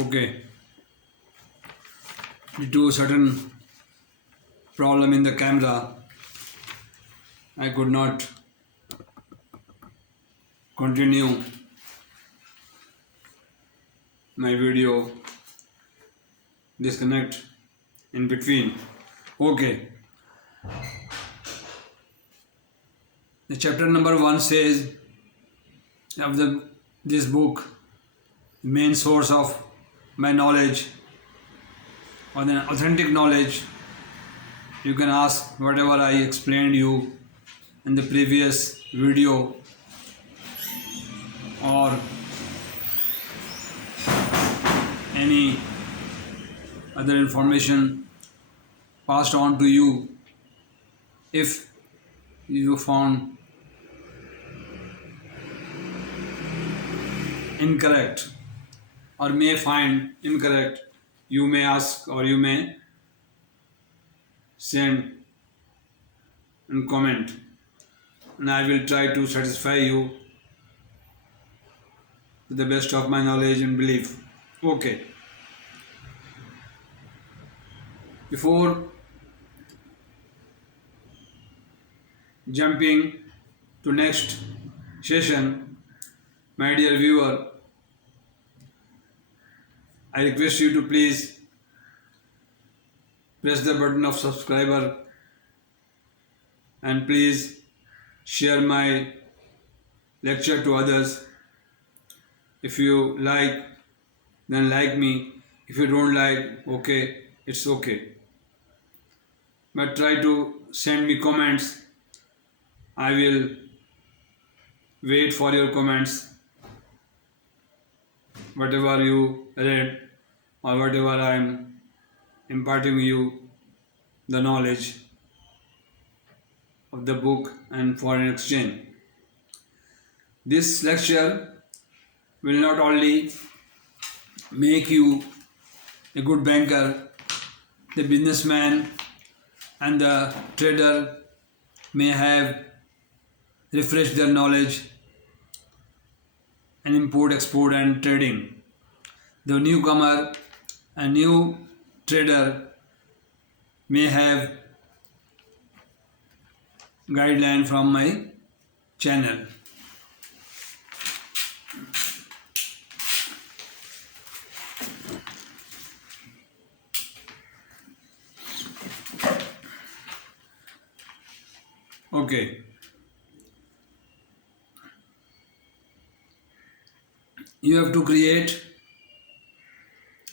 Okay, due to a certain problem in the camera, I could not continue my video, disconnect in between. Okay, the chapter number 1 says of this book, main source of my knowledge or the authentic knowledge. You can ask whatever I explained you in the previous video or any other information passed on to you. If you found incorrect or may find incorrect, you may ask or you may send and comment, and I will try to satisfy you to the best of my knowledge and belief. Okay. Before jumping to next session, my dear viewer, I request you to please press the button of subscriber and please share my lecture to others. If you like, then like me. If you don't like, okay, it's okay. But try to send me comments. I will wait for your comments. Whatever you read or whatever I am imparting you the knowledge of the book and foreign exchange. This lecture will not only make you a good banker, the businessman and the trader may have refreshed their knowledge in import, export and trading. The newcomer and new trader may have guideline from my channel. Okay. You have to create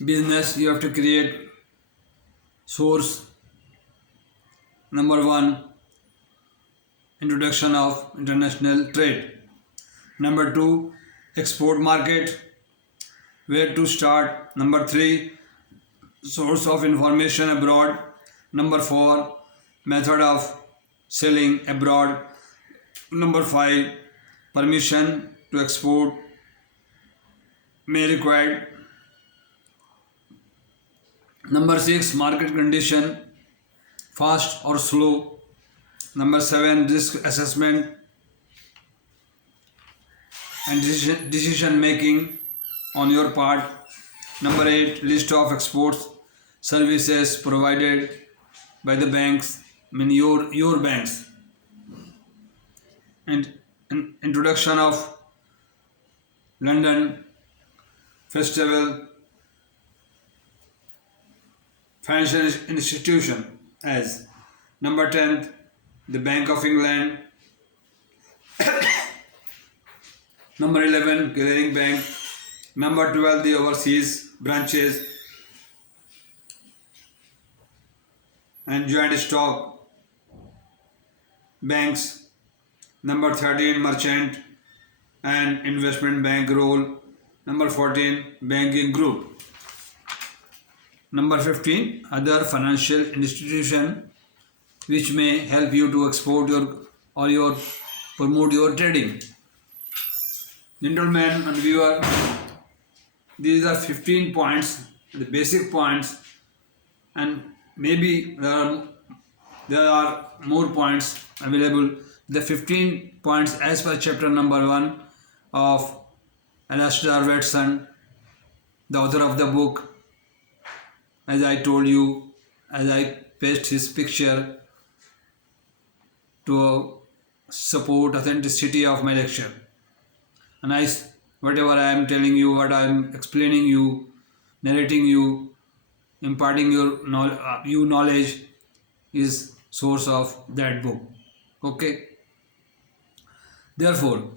business, you have to create source. Number 1, introduction of international trade. Number 2, export market, where to start. Number 3, source of information abroad. Number 4, method of selling abroad. Number 5, permission to export may required. Number 6, market condition, fast or slow. Number 7, risk assessment and decision making on your part. Number 8, list of exports services provided by the banks, your banks. And introduction of London Festival financial institution as. Number 10, the Bank of England. Number 11, clearing bank. Number 12, the overseas branches and joint stock banks. Number 13, merchant and investment bank role. Number 14, banking group. Number 15, other financial institution which may help you to export your promote your trading. Gentlemen and viewer, these are 15 points, the basic points, and maybe there are more points available. The 15 points as per chapter number 1 of Alasdair Watson The author of the book, as I told you, as I pasted his picture to support authenticity of my lecture. And whatever I am telling you, what I am explaining you, narrating you, imparting you knowledge is source of that book. Okay. Therefore,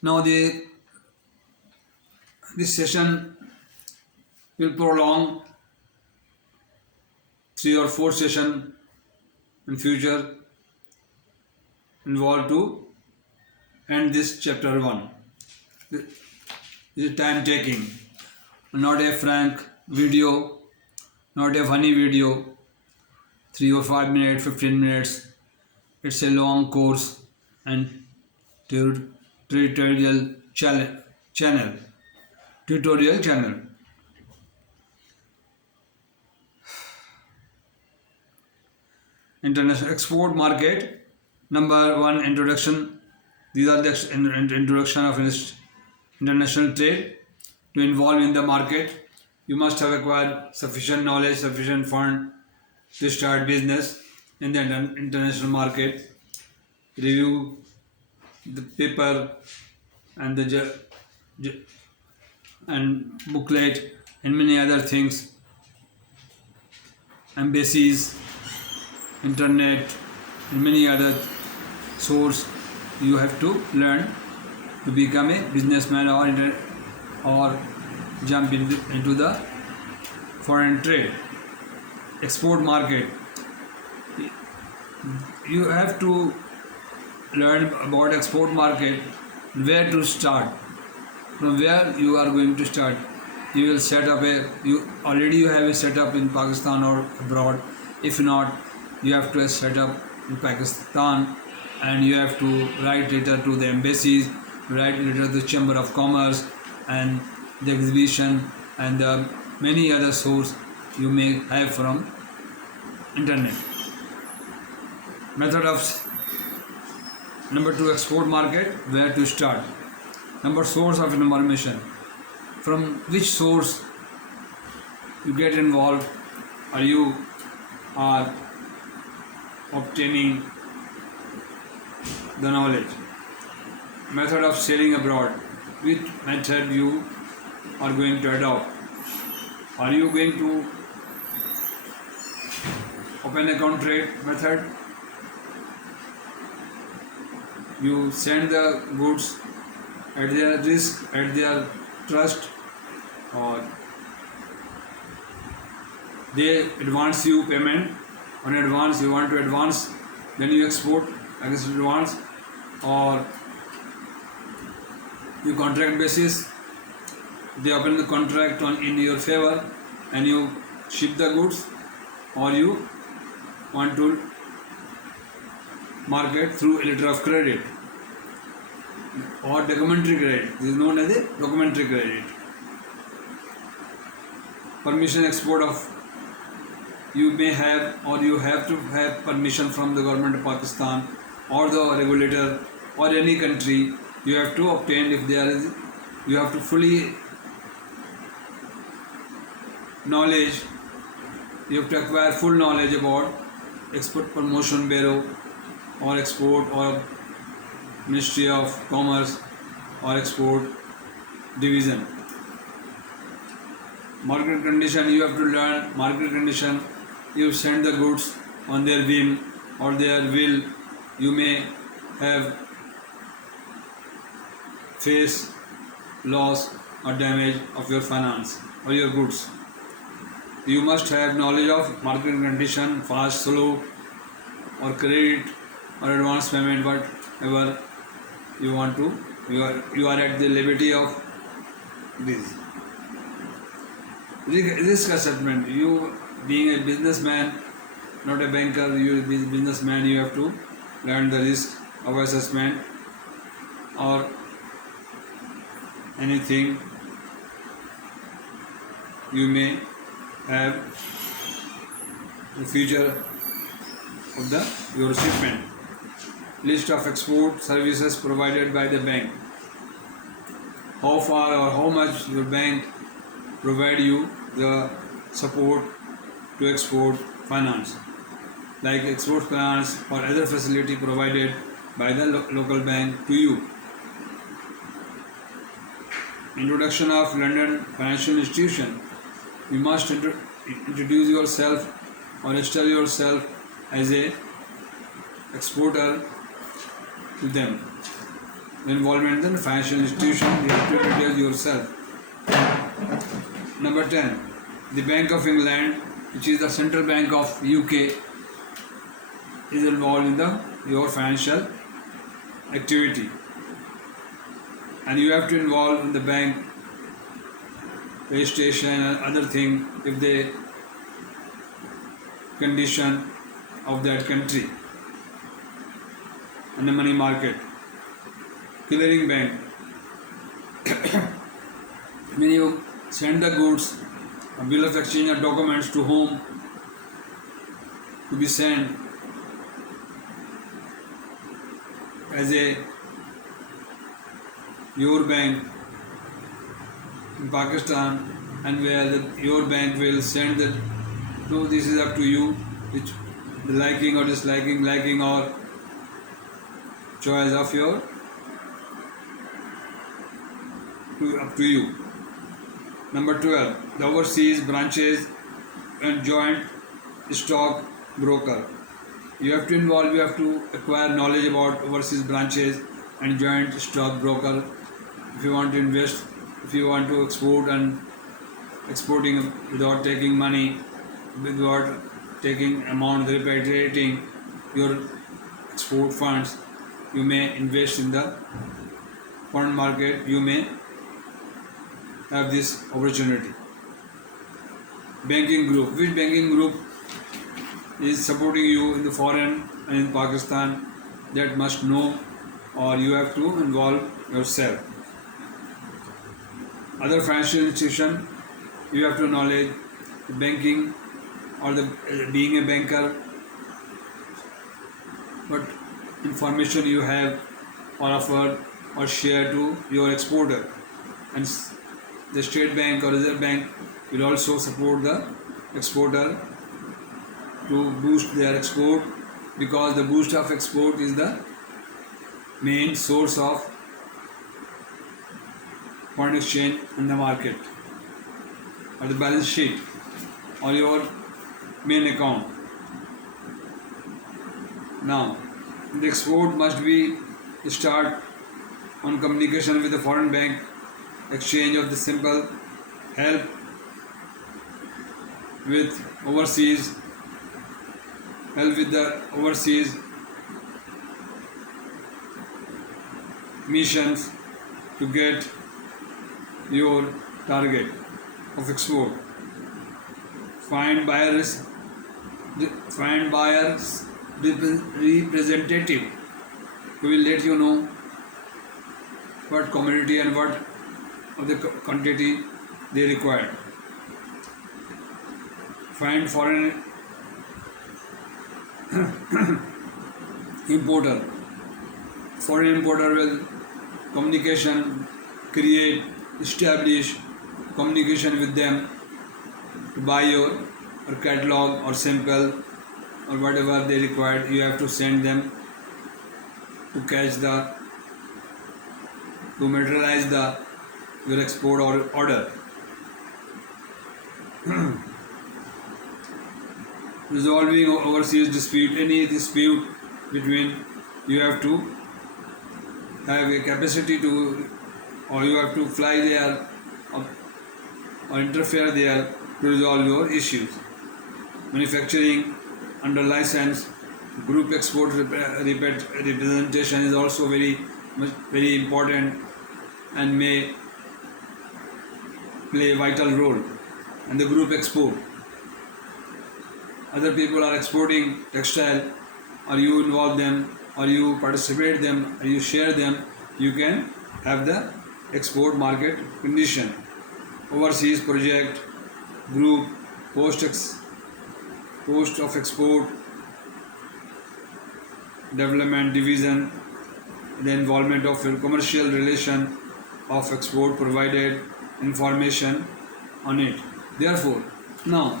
now this session will prolong 3 or 4 sessions in future involved to end this chapter 1. This is time taking, not a frank video, not a funny video, 3 or 5 minutes, 15 minutes. It's a long course and tutorial channel. International export market. Number 1, introduction. These are the introduction of international trade. To involve in the market, you must have acquired sufficient knowledge, sufficient fund to start business in the international market. Review the paper and the and booklet and many other things, embassies, internet, and many other source you have to learn to become a businessman or jump into the foreign trade. Export market. You have to learn about export market, where to start, from where you are going to start. You will set up you have a setup in Pakistan or abroad. If not, you have to set up in Pakistan, and you have to write letter to the embassies, write letter to the Chamber of Commerce and the exhibition and the many other sources you may have from internet. Method of number 2, export market, where to start. Number, source of information. From which source you get involved, or you are obtaining the knowledge. Method of selling abroad. Which method you are going to adopt? Are you going to open a contract method? You send the goods at their risk, at their trust, or they advance you payment on advance. You want to advance, then you export against advance, or you contract basis. They open the contract in your favor and you ship the goods, or you want to market through a letter of credit or documentary credit. This is known as a documentary credit. Permission export of, you may have or you have to have permission from the government of Pakistan or the regulator or any country. You have to obtain, if there is, you have to fully knowledge, you have to acquire full knowledge about Export Promotion Bureau or export or Ministry of Commerce or export division. Market condition, you have to learn market condition. You send the goods on their whim or their will. You may have face loss or damage of your finance or your goods. You must have knowledge of market condition, fast, slow, or credit or advance payment, whatever you want to. You are at the liberty of this. Risk assessment. You being a businessman, not a banker, you be a businessman, you have to learn the risk of assessment or anything you may have the future of your shipment. List of export services provided by the bank. How far or how much your bank provide you the support to export finance, like export finance or other facility provided by the local bank to you. Introduction of London financial institution. You must introduce yourself or establish yourself as a exporter to them. Involvement in the financial institution, you have to introduce yourself. Number 10. The Bank of England, which is the central bank of UK, is involved in your financial activity, and you have to involve in the bank registration and other thing if the condition of that country, and the money market. Clearing bank. When you send the goods, a bill of exchange or documents to whom to be sent as a your bank in Pakistan, and where your bank will send that. So this is up to you, which the liking or disliking, liking or choice of your up to you. Number 12. The overseas branches and joint stock broker. You have to involve, you have to acquire knowledge about overseas branches and joint stock broker. If you want to invest, if you want to export and exporting without taking money, without taking amount, repatriating your export funds, you may invest in the foreign market, you may have this opportunity. Banking group. Which banking group is supporting you in the foreign and in Pakistan? That must know, or you have to involve yourself. Other financial institution, you have to knowledge the banking or the being a banker, what information you have or offer or share to your exporter, and the state bank or reserve bank will also support the exporter to boost their export, because the boost of export is the main source of foreign exchange in the market, or the balance sheet, or your main account. Now, the export must be start on communication with the foreign bank, exchange of the simple help with overseas, help with the overseas missions to get your target of export. Find buyers representative who will let you know what commodity and what of the quantity they require. Find foreign importer. Foreign importer will communication, create, establish communication with them to buy your or catalog or sample or whatever they require. You have to send them to catch the, to materialize the your export or order. Resolving overseas dispute, any dispute between, you have to have a capacity to, or you have to fly there or interfere there to resolve your issues. Manufacturing under license, group export representation is also very important and may play a vital role. And the group export, other people are exporting textile, or you involve them, or you participate them, or you share them, you can have the export market condition. Overseas project, group, post of export development division, the involvement of commercial relation of export provided information on it. Therefore, now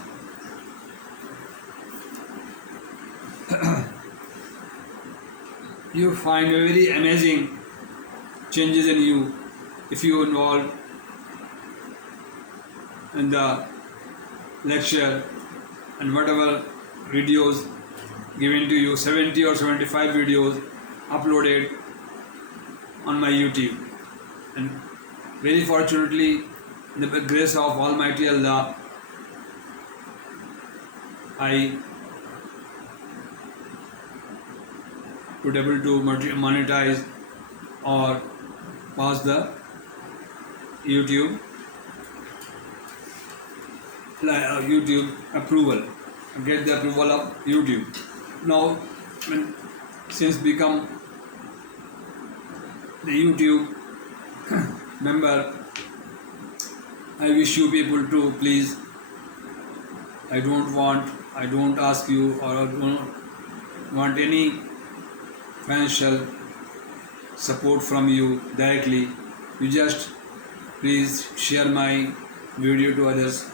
you find a very amazing changes in you if you involve in the lecture and whatever videos given to you, 70 or 75 videos uploaded on my YouTube. And very fortunately, in the grace of Almighty Allah, I could able to monetize or pass the YouTube approval, get the approval of YouTube. Now, since become the YouTube member, I wish you people to please, I don't ask you or I don't want any financial support from you directly. You just please share my video to others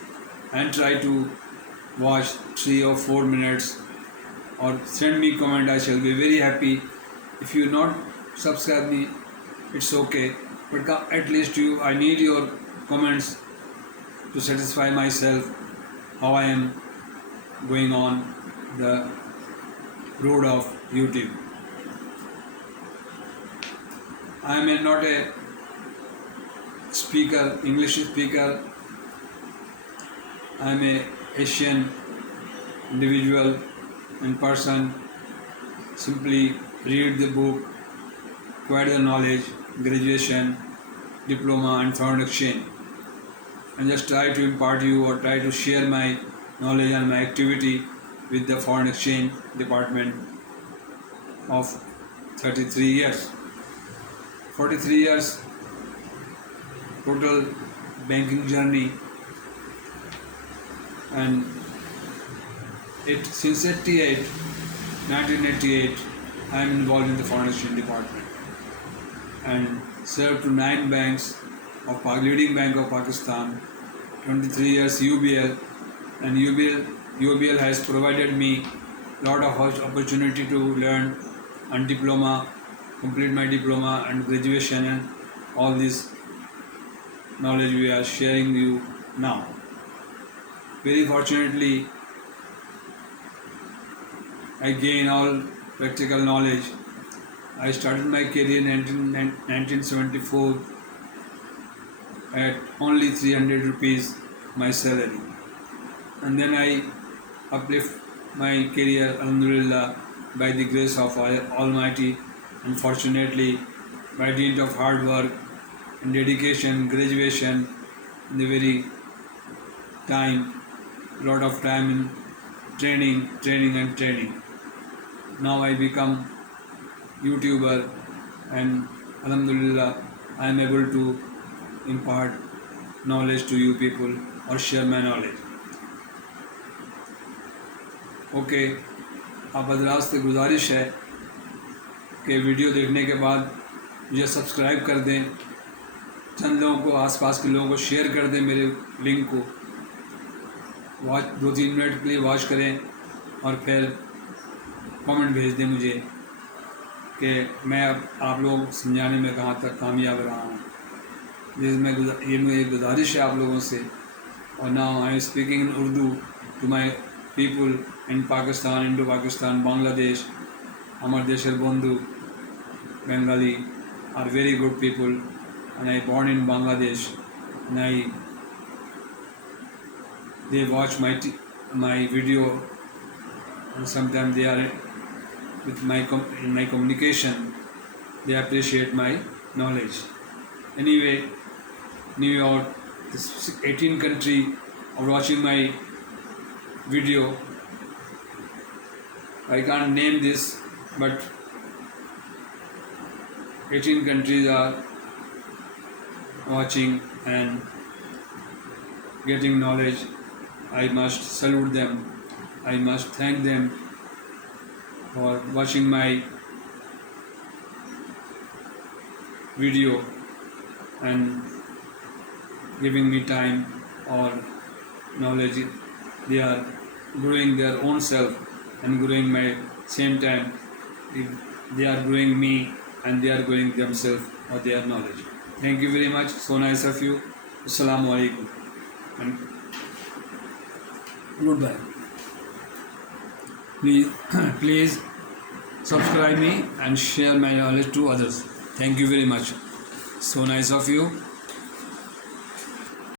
and try to watch 3 or 4 minutes or send me comment. I shall be very happy. If you not subscribe me, it's okay, but at least I need your comments to satisfy myself how I am going on the road of YouTube. I am not a speaker, English speaker. I am a Asian individual and person. Simply read the book, acquire the knowledge, graduation, diploma and foreign exchange, and just try to impart you or try to share my knowledge and my activity with the foreign exchange department of 33 years. 43 years total banking journey, and since 1988 I am involved in the foreign exchange department and served to 9 banks of leading bank of Pakistan, 23 years UBL, and UBL has provided me lot of opportunity to learn and diploma, complete my diploma and graduation, and all this knowledge we are sharing you now. Very fortunately, I gain all practical knowledge. I started my career in 1974 at only 300 rupees my salary, and then I uplift my career, alhamdulillah, by the grace of Almighty, and fortunately by dint of hard work and dedication, graduation, in the very time, lot of time in training. Now I become YouTuber, and alhamdulillah I am able to impart knowledge to you people or share my knowledge. Okay, आप हजरात से गुजारिश है कि video देखने के बाद मुझे सब्सक्राइब कर दें, चंद लोगों को, आसपास के लोगों को शेयर कर दें, मेरे लिंक को वॉच 2-3 मिनट के लिए वॉच करें और फिर कमेंट भेज दें मुझे कि मैं अब आप लोग समझाने में कहाँ तक कामयाब रहा हूँ. ये मेरी गुजारिश है आप लोगों से. और now I am speaking in Urdu to my people in Pakistan, Indo-Pakistan, Bangladesh. Amar Deshar Bondhu, Bengali are very good people, and I born in Bangladesh, and they watch my video, and sometimes they are with in my communication. They appreciate my knowledge. Anyway, New York, this 18 country are watching my video. I can't name this, but 18 countries are watching and getting knowledge. I must salute them. I must thank them for watching my video and giving me time or knowledge, they are growing their own self and growing my same time. They are growing me and they are growing themselves or their knowledge. Thank you very much. So nice of you. Assalamu alaikum and goodbye. Please subscribe me and share my knowledge to others. Thank you very much. So nice of you.